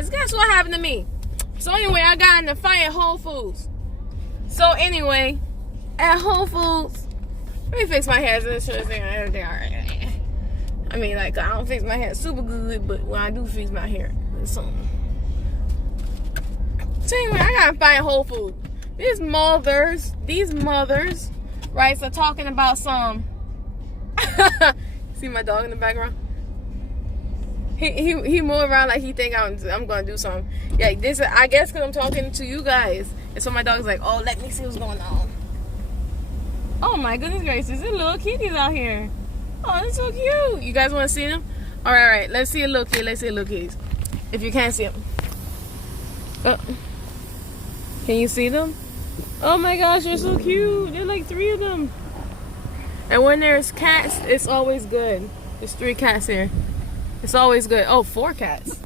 guys, guess what happened to me? So anyway, I got in a fight at Wholefoods. So anyway, at Wholefoods, let me fix my hair. Everything all right. I mean, like, I don't fix my hair super good, but when I do fix my hair, it's something. So anyway, I got in a fight at Wholefoods. These mothers, right, so talking about some. See my dog in the background? He move around like he think I'm gonna do something. Yeah, this I guess because I'm talking to you guys, and so my dog's like, oh, let me see what's going on. Oh my goodness gracious, there's little kitties out here. Oh, that's so cute. You guys want to see them? All right, let's see a little kid. Let's see a little kitties. If you can't see them, can you see them? Oh my gosh, they're so cute. They're like 3 of them. And when there's cats, it's always good. There's 3 cats here. It's always good. Oh, 4 cats.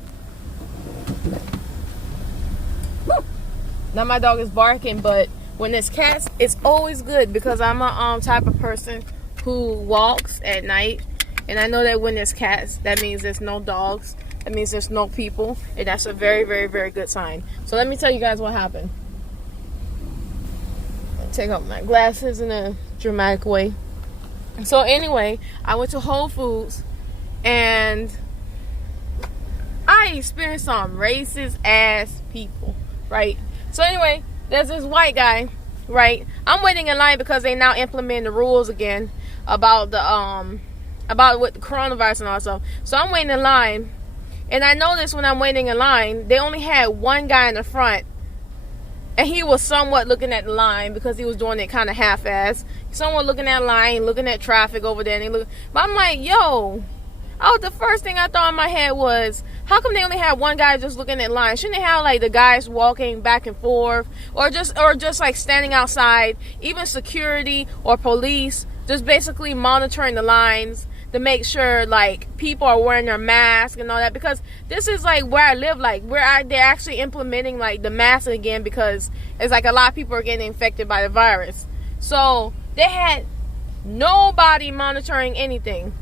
Now my dog is barking, but when there's cats, it's always good because I'm a type of person who walks at night, and I know that when there's cats, that means there's no dogs. That means there's no people, and that's a very, very, very good sign. So let me tell you guys what happened. I'll take off my glasses in a dramatic way. So anyway, I went to Wholefoods, and I experienced some racist ass people, right? So anyway, there's this white guy, right? I'm waiting in line because they now implement the rules again about the about with the coronavirus and all stuff. So I'm waiting in line, and I noticed when I'm waiting in line, they only had one guy in the front, and he was somewhat looking at the line because he was doing it kind of half-assed. Someone looking at line, looking at traffic over there, and but I'm like, yo. Oh, the first thing I thought in my head was, how come they only have one guy just looking at lines? Shouldn't they have like the guys walking back and forth, or just like standing outside, even security or police, just basically monitoring the lines to make sure like people are wearing their mask and all that? Because this is like where I live, like they're actually implementing like the mask again because it's like a lot of people are getting infected by the virus. So they had nobody monitoring anything.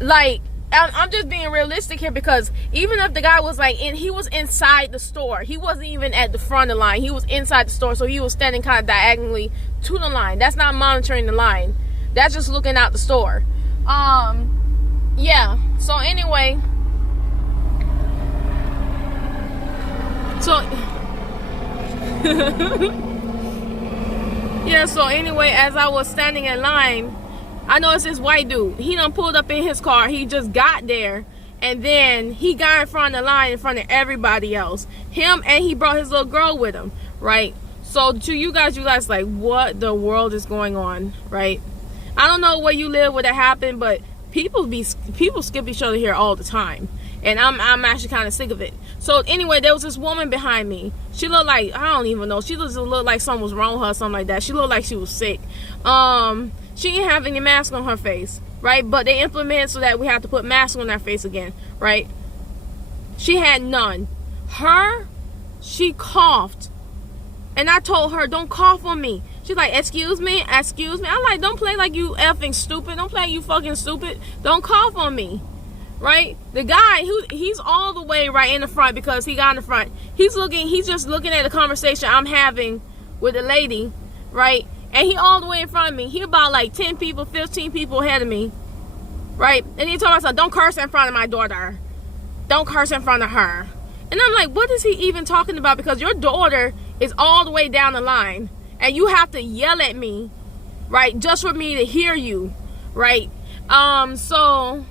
Like, I'm just being realistic here, because even if the guy was like he was inside the store, he wasn't even at the front of the line, he was inside the store, so he was standing kind of diagonally to the line. That's not monitoring the line, that's just looking out the store. Yeah, so anyway, yeah, so anyway, as I was standing in line, I know it's this white dude. He done pulled up in his car. He just got there, and then he got in front of the line in front of everybody else. Him, and he brought his little girl with him, right? So to you guys like, what the world is going on, right? I don't know where you live, where that happened, but people skip each other here all the time, and I'm actually kind of sick of it. So anyway, there was this woman behind me. She looked like, I don't even know, she looked like something was wrong with her or something like that. She looked like she was sick. She didn't have any mask on her face, right? But they implemented so that we have to put masks on our face again, right? She had none. She coughed, and I told her, don't cough on me. She's like, excuse me. I'm like, don't play like you effing stupid. Don't play like you fucking stupid. Don't cough on me, right? The guy, he's all the way right in the front because he got in the front. He's just looking at the conversation I'm having with the lady, right? And he all the way in front of me. He about like 10 people, 15 people ahead of me, right? And he told myself, don't curse in front of my daughter. Don't curse in front of her. And I'm like, what is he even talking about? Because your daughter is all the way down the line, and you have to yell at me, right? Just for me to hear you, right? So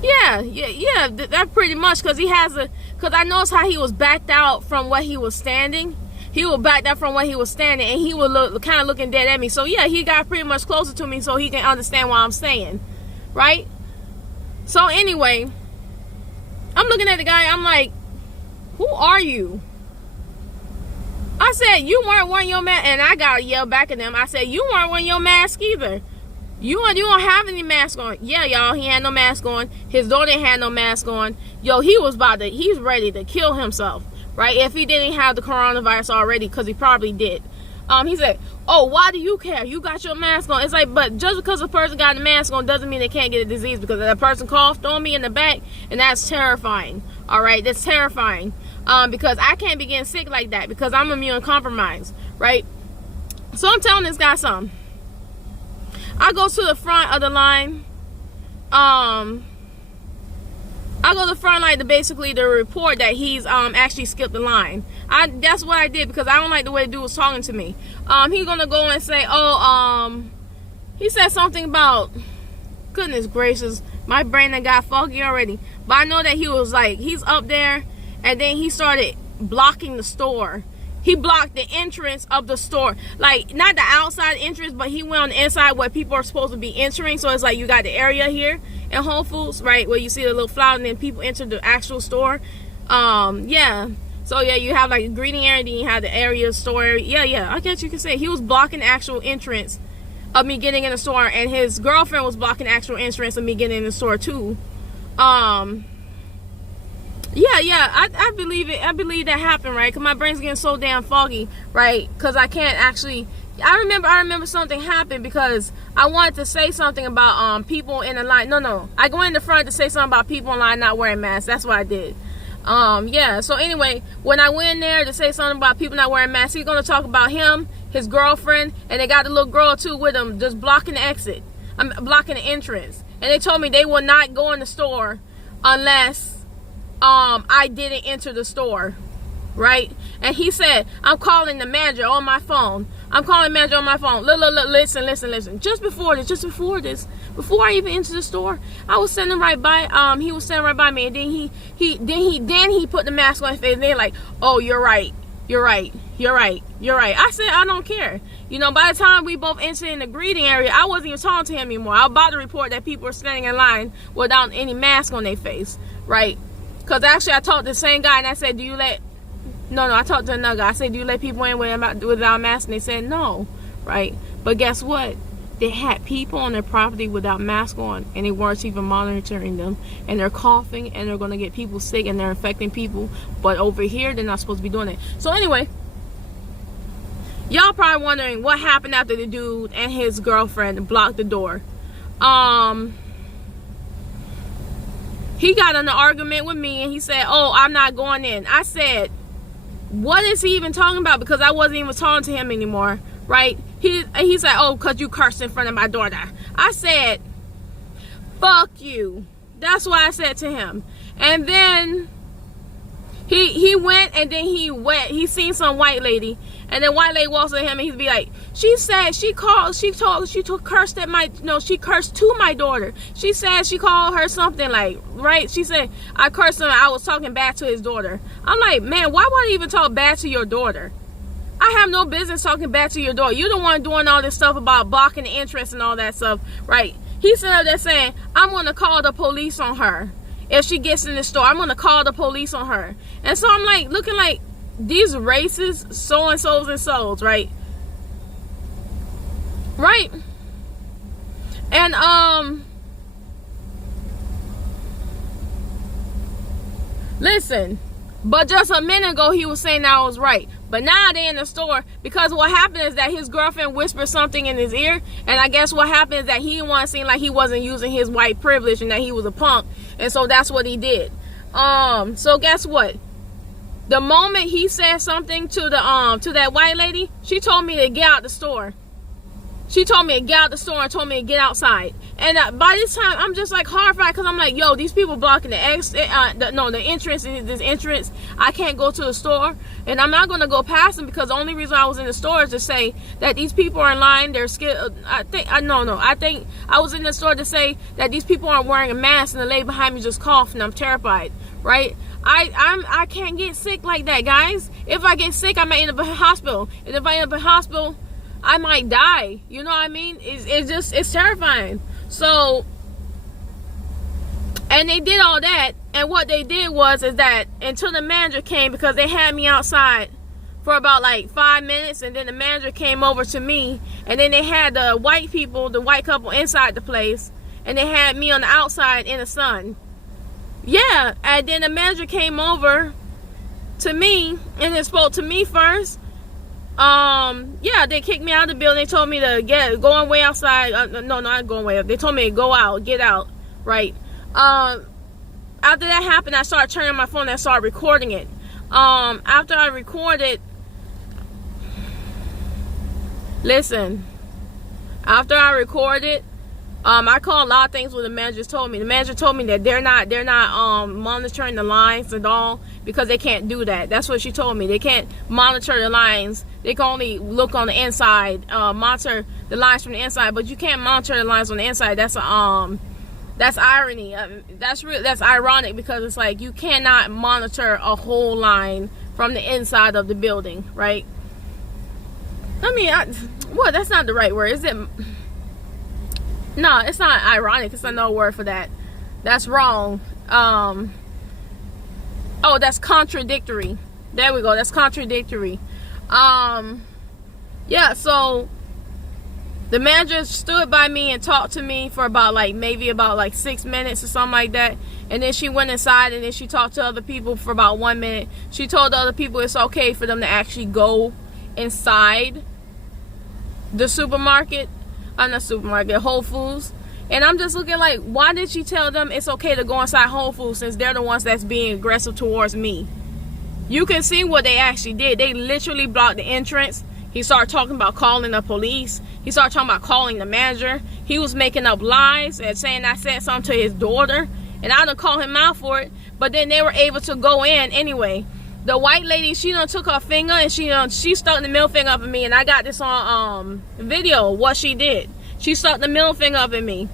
yeah, that pretty much, because I noticed how he was backed out from where he was standing. He was backed up from where he was standing, and he was kind of looking dead at me. So yeah, he got pretty much closer to me so he can understand what I'm saying, right? So anyway, I'm looking at the guy. I'm like, who are you? I said, you weren't wearing your mask. And I got to yell back at them. I said, you weren't wearing your mask either. You don't have any mask on. Yeah, y'all, he had no mask on. His daughter had no mask on. Yo, he's ready to kill himself, right? If he didn't have the coronavirus already, because he probably did. He said, oh, why do you care? You got your mask on. It's like, but just because a person got a mask on doesn't mean they can't get a disease, because that person coughed on me in the back, and that's terrifying. All right, that's terrifying. Because I can't be getting sick like that because I'm immune compromised, right? So I'm telling this guy something. I go to the front of the line. I go to the front line to basically to report that he's actually skipped the line. That's what I did because I don't like the way the dude was talking to me. He's gonna go and say, oh, he said something about, goodness gracious, my brain done got foggy already. But I know that he was like, he's up there, and then he started blocking the store. He blocked the entrance of the store, like not the outside entrance, but he went on the inside where people are supposed to be entering. So it's like you got the area here in Wholefoods, right, where you see the little flower, and then people enter the actual store. Yeah. So yeah, you have like a greeting area, then you have the area store. Yeah. I guess you can say he was blocking the actual entrance of me getting in the store, and his girlfriend was blocking the actual entrance of me getting in the store too. Yeah, I believe it. I believe that happened, right? Because my brain's getting so damn foggy, right? Because I can't actually. I remember something happened because I wanted to say something about people in the line. No, I go in the front to say something about people in line not wearing masks. That's what I did. Yeah. So anyway, when I went in there to say something about people not wearing masks, he's gonna talk about him, his girlfriend, and they got the little girl too with him, just blocking the exit. I'm blocking the entrance, and they told me they will not go in the store unless I didn't enter the store, right? And he said, I'm calling the manager on my phone. Look, listen. Just before this, before I even entered the store, I was standing right by, he was standing right by me, and then he put the mask on his face, and they're like, oh, you're right. I said, I don't care. You know, by the time we both entered in the greeting area, I wasn't even talking to him anymore. I was about to report that people were standing in line without any mask on their face, right? Because actually I talked to the same guy, and I said, I talked to another guy. I said, do you let people in without masks? And they said no, right? But guess what? They had people on their property without masks on, and they weren't even monitoring them. And they're coughing, and they're going to get people sick, and they're infecting people. But over here, they're not supposed to be doing it. So anyway, y'all probably wondering what happened after the dude and his girlfriend blocked the door. He got in an argument with me, and he said, oh, I'm not going in. I said, what is he even talking about? Because I wasn't even talking to him anymore, right? He said, oh, because you cursed in front of my daughter. I said, fuck you. That's what I said to him. And then he went, and then he seen some white lady, and then white lady walks to him, and he'd be like, she said she cursed at my, she cursed to my daughter. She said she called her something like, right? She said, I cursed him, I was talking bad to his daughter. I'm like, man, why would I even talk bad to your daughter? I have no business talking bad to your daughter. You're the one doing all this stuff about blocking the entrance and all that stuff, right? He said up there saying, I'm going to call the police on her. If she gets in the store, I'm going to call the police on her. And so I'm like, looking like these racist so-and-sos and souls, right? Right? And, listen, but just a minute ago, he was saying I was right. But now they in the store, because what happened is that his girlfriend whispered something in his ear, and I guess what happened is that he didn't want to seem like he wasn't using his white privilege and that he was a punk, and so that's what he did. So guess what? The moment he said something to the to that white lady, she told me to get out the store. She told me to get out the store and told me to get outside. And by this time, I'm just like horrified, because I'm like, yo, these people blocking the exit, the entrance, this entrance. I can't go to the store, and I'm not going to go past them, because the only reason I was in the store is to say that these people are in line. They're scared. I think I was in the store to say that these people aren't wearing a mask, and the lady behind me just coughed, and I'm terrified, right? I can't get sick like that, guys. If I get sick, I might end up in a hospital, and if I end up in a hospital, I might die. You know what I mean? It's terrifying. So, and they did all that, and what they did is that until the manager came, because they had me outside for about like 5 minutes, and then the manager came over to me, and then they had the white couple inside the place, and they had me on the outside in the sun. Yeah, and then the manager came over to me and then spoke to me first. Yeah, they kicked me out of the building. They told me to go way outside. No, not going way up. They told me to go out, get out, right? After that happened, I started turning my phone and I started recording it. After I recorded, listen, after I recorded, I called a lot of things what the manager told me. The manager told me that they're not monitoring the lines at all because they can't do that. That's what she told me. They can't monitor the lines. They can only look on the inside, monitor the lines from the inside, but you can't monitor the lines on the inside. That's irony. That's ironic because it's like you cannot monitor a whole line from the inside of the building, right? I mean, that's not the right word, is it? No, it's not ironic. It's no word for that. That's wrong. Oh, that's contradictory. There we go. That's contradictory. Yeah, so the manager stood by me and talked to me for about maybe 6 minutes or something like that. And then she went inside and then she talked to other people for about 1 minute. She told the other people it's okay for them to actually go inside the supermarket. Not supermarket, Whole Foods. And I'm just looking like, why did she tell them it's okay to go inside Whole Foods since they're the ones that's being aggressive towards me? You can see what they actually did. They literally blocked the entrance. He started talking about calling the police. He started talking about calling the manager. He was making up lies and saying I said something to his daughter. And I done call him out for it. But then they were able to go in anyway. The white lady, she done took her finger and she stuck the middle finger up at me. And I got this on video, what she did. She stuck the middle finger up at me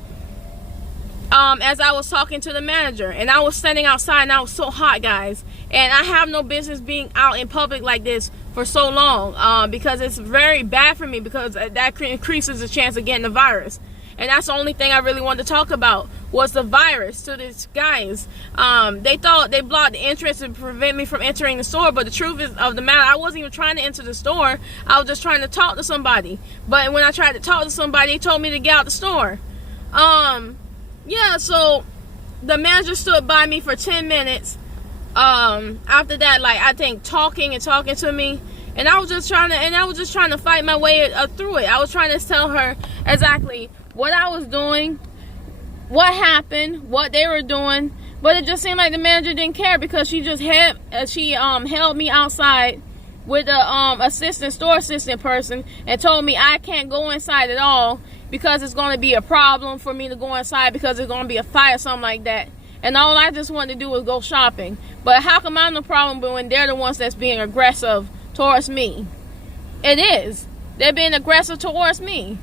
as I was talking to the manager. And I was standing outside and I was so hot, guys. And I have no business being out in public like this for so long because it's very bad for me because that increases the chance of getting the virus. And that's the only thing I really wanted to talk about was the virus to these guys. They thought they blocked the entrance to prevent me from entering the store, but the truth is of the matter, I wasn't even trying to enter the store. I was just trying to talk to somebody. But when I tried to talk to somebody, they told me to get out the store. Yeah, so the manager stood by me for 10 minutes. After that, I think talking to me. And I was just trying to fight my way through it. I was trying to tell her exactly what I was doing, what happened, what they were doing, but it just seemed like the manager didn't care because she just held me outside with the store assistant person and told me I can't go inside at all because it's going to be a problem for me to go inside because it's going to be a fight or something like that. And all I just wanted to do was go shopping. But how come I'm the problem when they're the ones that's being aggressive towards me? It is. They're being aggressive towards me.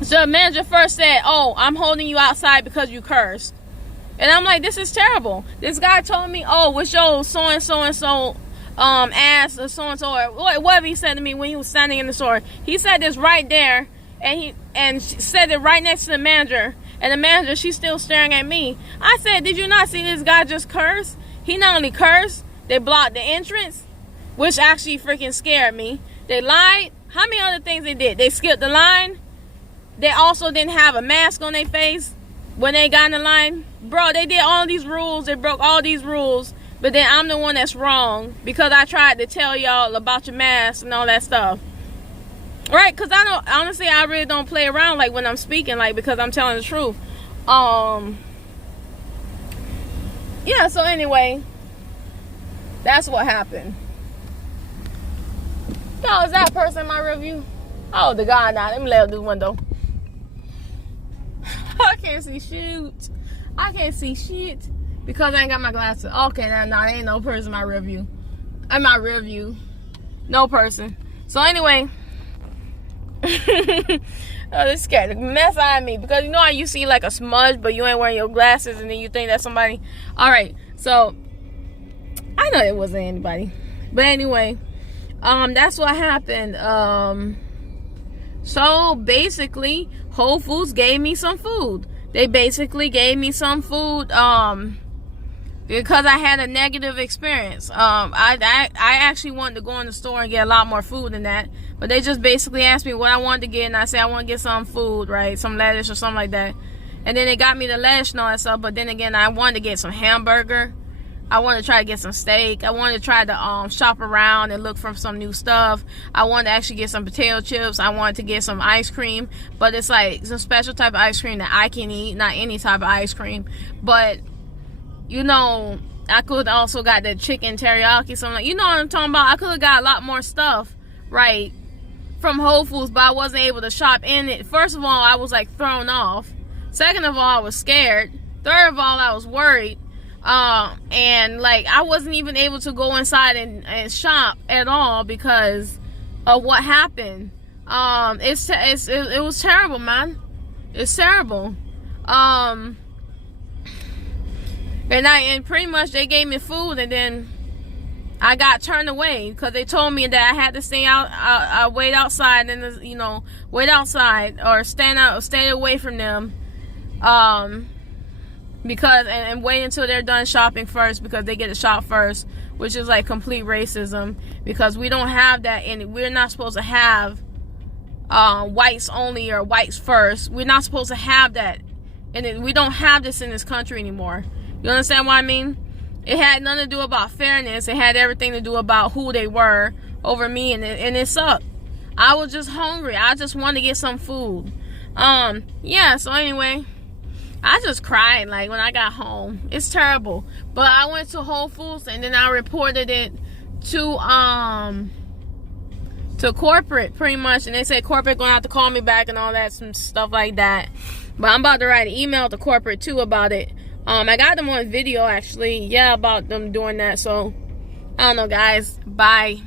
So the manager first said, oh, I'm holding you outside because you cursed. And I'm like, this is terrible. This guy told me, oh, what's your so-and-so ass or so-and-so or whatever he said to me when he was standing in the store. He said this right there and said it right next to the manager. And the manager, she's still staring at me. I said, did you not see this guy just curse? He not only cursed, they blocked the entrance, which actually freaking scared me. They lied. How many other things they did? They skipped the line. They also didn't have a mask on their face when they got in the line. Bro, they did all these rules. They broke all these rules. But then I'm the one that's wrong because I tried to tell y'all about your mask and all that stuff. Right? Because honestly, I really don't play around when I'm speaking, because I'm telling the truth. Yeah, so anyway, that's what happened. Yo, is that person in my review? Oh, the guy now. Let me let out this window. I can't see shit. I can't see shit because I ain't got my glasses. Okay, now ain't no person in my review. In my review. No person. So anyway, this scared the mess out of me because you know how you see a smudge but you ain't wearing your glasses and then you think that's somebody. Alright, so I know it wasn't anybody. But anyway, that's what happened. So basically, Whole Foods gave me some food. They basically gave me some food because I had a negative experience. I actually wanted to go in the store and get a lot more food than that. But they just basically asked me what I wanted to get. And I said I want to get some food, right? Some lettuce or something like that. And then they got me the lettuce and all that stuff. But then again, I wanted to get some hamburger. I wanted to try to get some steak. I wanted to try to shop around and look for some new stuff. I wanted to actually get some potato chips. I wanted to get some ice cream, but it's like some special type of ice cream that I can eat, not any type of ice cream. But you know, I could also got the chicken teriyaki, something like, you know what I'm talking about. I could have got a lot more stuff, right, from Whole Foods, but I wasn't able to shop in it. First of all, I was like thrown off. Second of all, I was scared. Third of all, I was worried. And like I wasn't even able to go inside and shop at all because of what happened. It was terrible, man. It's terrible. And pretty much they gave me food, and then I got turned away because they told me that I had to stay out, wait outside, and you know, wait outside or stay away from them, because and wait until they're done shopping first, because they get to shop first, which is like complete racism, because we don't have that, and we're not supposed to have whites only or whites first. We're not supposed to have that, and we don't have this in this country anymore. You understand what I mean? It had nothing to do about fairness. It had everything to do about who they were over me, and it sucked. I was just hungry. I just wanted to get some food. Yeah, so anyway, I just cried like when I got home. It's terrible. But I went to Whole Foods, and then I reported it to corporate pretty much, and they said corporate gonna have to call me back and all that, some stuff like that. But I'm about to write an email to corporate too about it. I got them on video actually, yeah, about them doing that. So I don't know, guys. Bye.